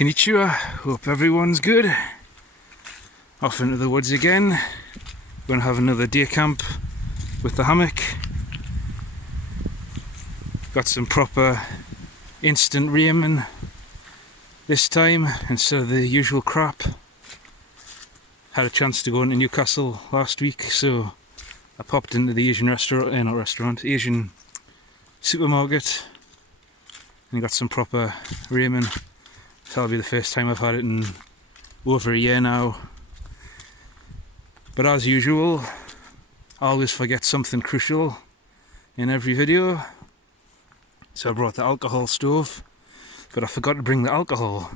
Konnichiwa, hope everyone's good. Off into the woods again. Gonna have another day camp with the hammock. Got some proper instant ramen this time instead of the usual crap. Had a chance to go into Newcastle last week, so I popped into the Asian Asian supermarket and got some proper ramen. That'll be the first time I've had it in over a year now. But as usual, I always forget something crucial in every video. So I brought the alcohol stove, but I forgot to bring the alcohol.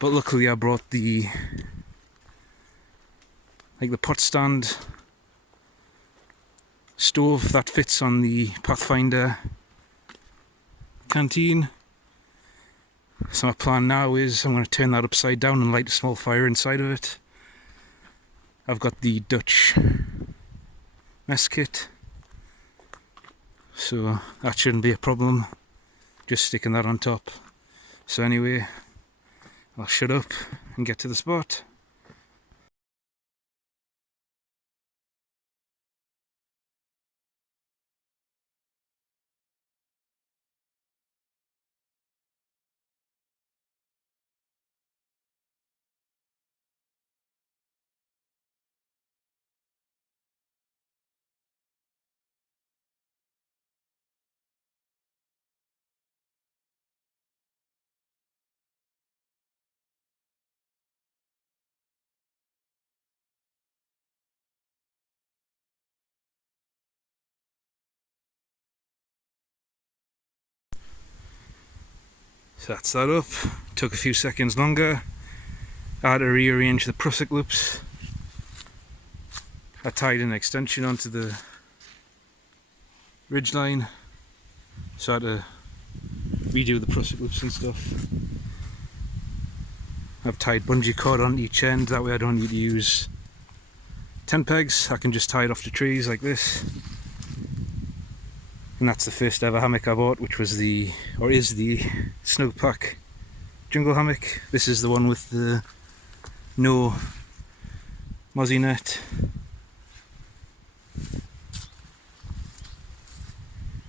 But luckily I brought the pot stand stove that fits on the Pathfinder canteen. So my plan now is I'm going to turn that upside down and light a small fire inside of it. I've got the Dutch mess kit, so that shouldn't be a problem, just sticking that on top. So anyway, I'll shut up and get to the spot. So that's that up. Took a few seconds longer. I had to rearrange the prusik loops. I tied an extension onto the ridgeline, so I had to redo the prusik loops and stuff. I've tied bungee cord on each end, that way I don't need to use tent pegs. I can just tie it off the trees like this. And that's the first ever hammock I bought, which was the Snowpack jungle hammock. This is the one with the no mozzie net.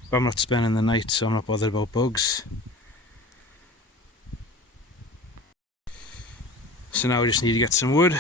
But I'm not spending the night, so I'm not bothered about bugs. So now we just need to get some wood.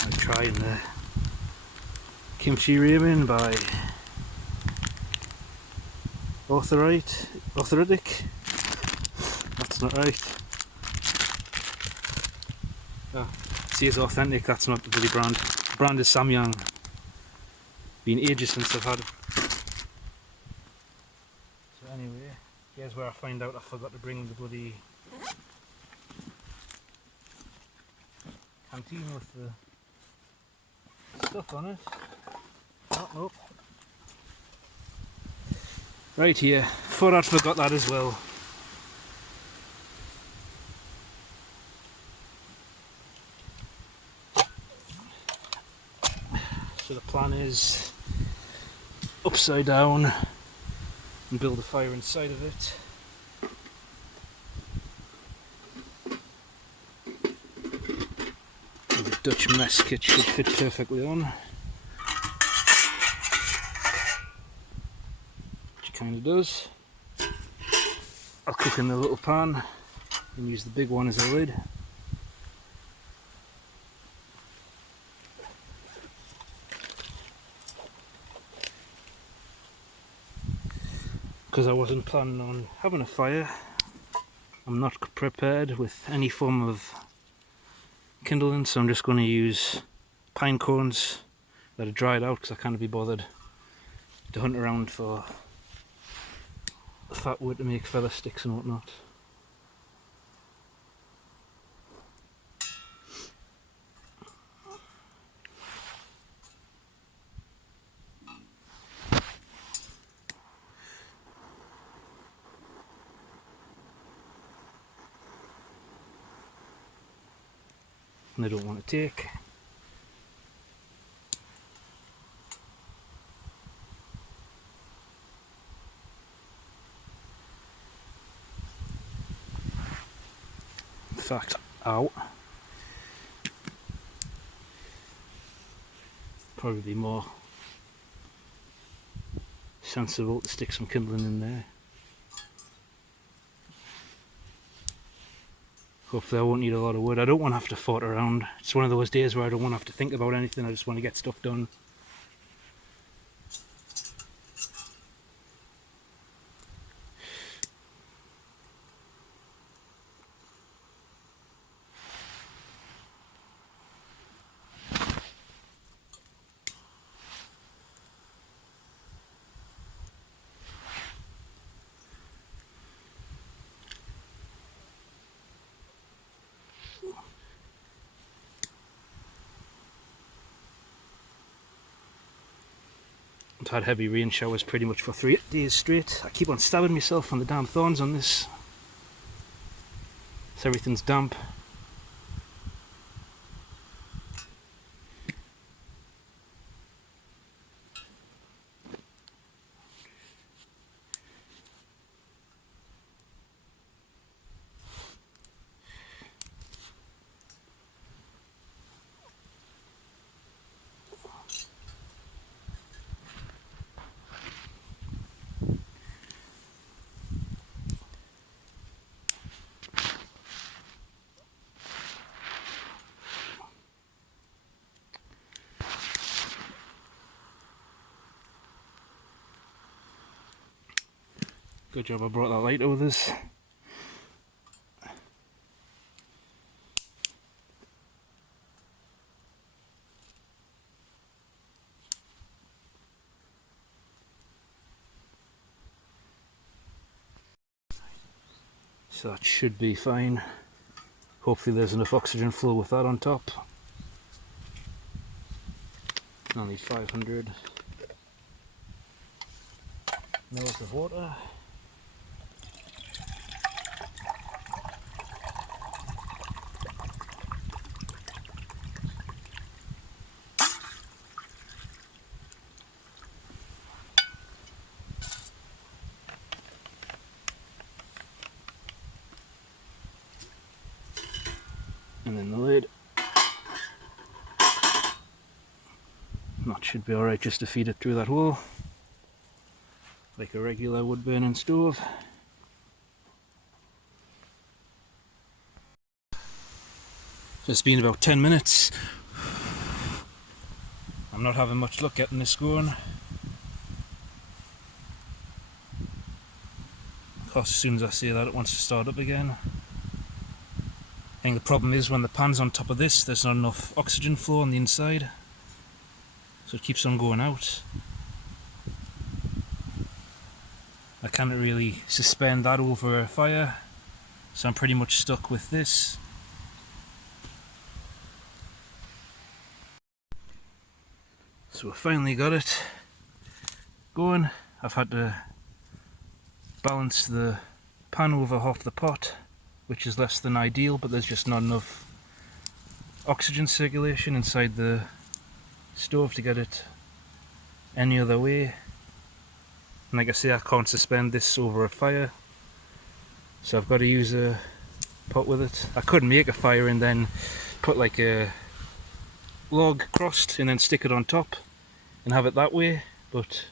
I'm trying the kimchi ramen by Authentic. That's not right. Oh, it says authentic, that's not the bloody brand. The brand is Samyang. Been ages since I've had it. So anyway, here's where I find out I forgot to bring the bloody canteen with the stuff on it. Oh, nope. Right here. Thought I'd forgot that as well. So the plan is upside down and build a fire inside of it. Dutch mess kit should fit perfectly on. Which kind of does. I'll cook in the little pan and use the big one as a lid. Because I wasn't planning on having a fire, I'm not prepared with any form of kindling, so I'm just going to use pine cones that are dried out because I can't be bothered to hunt around for fat wood to make feather sticks and whatnot. And I don't want to take. In fact, ow. Probably be more sensible to stick some kindling in there. Hopefully I won't need a lot of wood. I don't want to have to fart around. It's one of those days where I don't want to have to think about anything. I just want to get stuff done. I've had heavy rain showers pretty much for 3 days straight. I keep on stabbing myself on the damn thorns on this. So everything's damp. Good job I brought that light with us. So that should be fine. Hopefully there's enough oxygen flow with that on top. I'll need 500 mils of water. And then the lid. That should be alright just to feed it through that hole, like a regular wood burning stove. So it's been about 10 minutes. I'm not having much luck getting this going. Of course, as soon as I say that, it wants to start up again. I think the problem is when the pan's on top of this, there's not enough oxygen flow on the inside, so it keeps on going out. I can't really suspend that over a fire, so I'm pretty much stuck with this. So I finally got it going. I've had to balance the pan over half the pot, which is less than ideal, but there's just not enough oxygen circulation inside the stove to get it any other way. And like I say, I can't suspend this over a fire, so I've got to use a pot with it. I could make a fire and then put like a log crossed and then stick it on top and have it that way, but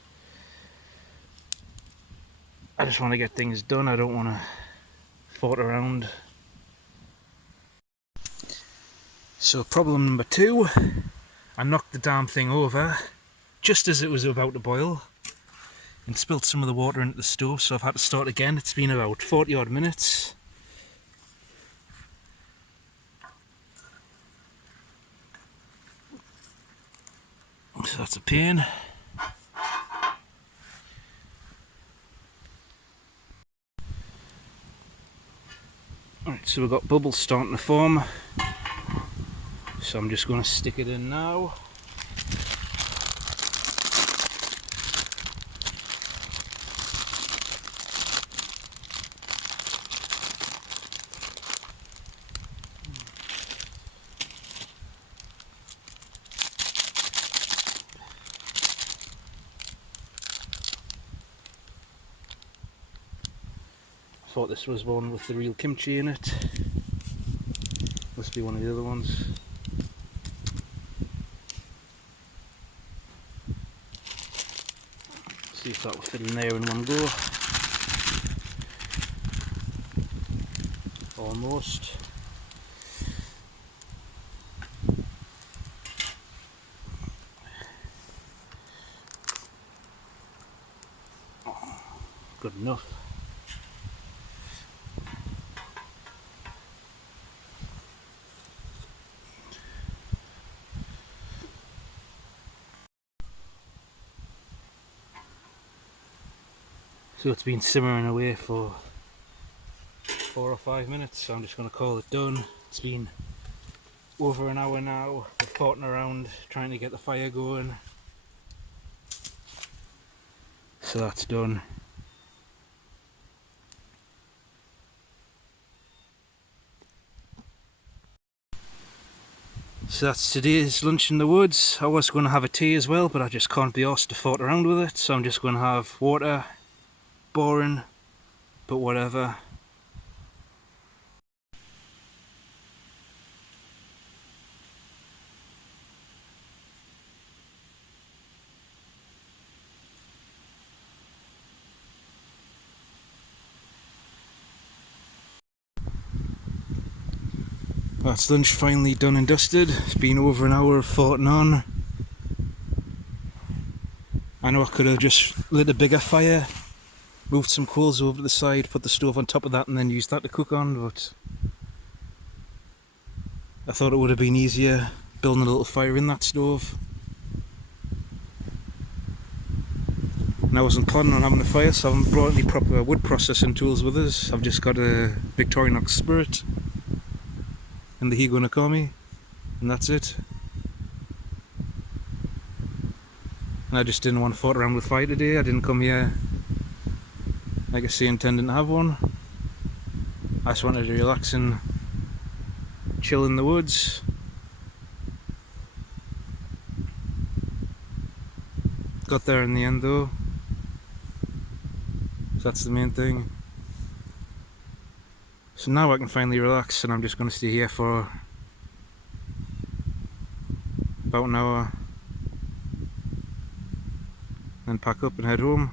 I just want to get things done. I don't want to fort around. So problem number 2, I knocked the damn thing over just as it was about to boil and spilt some of the water into the stove, so I've had to start again. It's been about 40 odd minutes. So that's a pain. Alright, so we've got bubbles starting to form. So I'm just going to stick it in now. Thought this was one with the real kimchi in it. Must be one of the other ones. See if that will fit in there in one go. Almost. Good enough. So it's been simmering away for 4 or 5 minutes, so I'm just going to call it done. It's been over an hour now. We're farting around trying to get the fire going. So that's done. So that's today's lunch in the woods. I was going to have a tea as well, but I just can't be arsed to fart around with it, so I'm just going to have water. Boring, but whatever. That's lunch finally done and dusted. It's been over an hour of farting on. I know I could have just lit a bigger fire, moved some coals over to the side, put the stove on top of that and then used that to cook on, but I thought it would have been easier building a little fire in that stove. And I wasn't planning on having a fire, so I haven't brought any proper wood processing tools with us. I've just got a Victorinox Spirit and the Higo Nakomi, and that's it. And I just didn't want to fart around with fire today. I didn't come here, like I say, intending to have one. I just wanted to relax and chill in the woods. Got there in the end though, so that's the main thing. So now I can finally relax, and I'm just going to stay here for about an hour, then pack up and head home.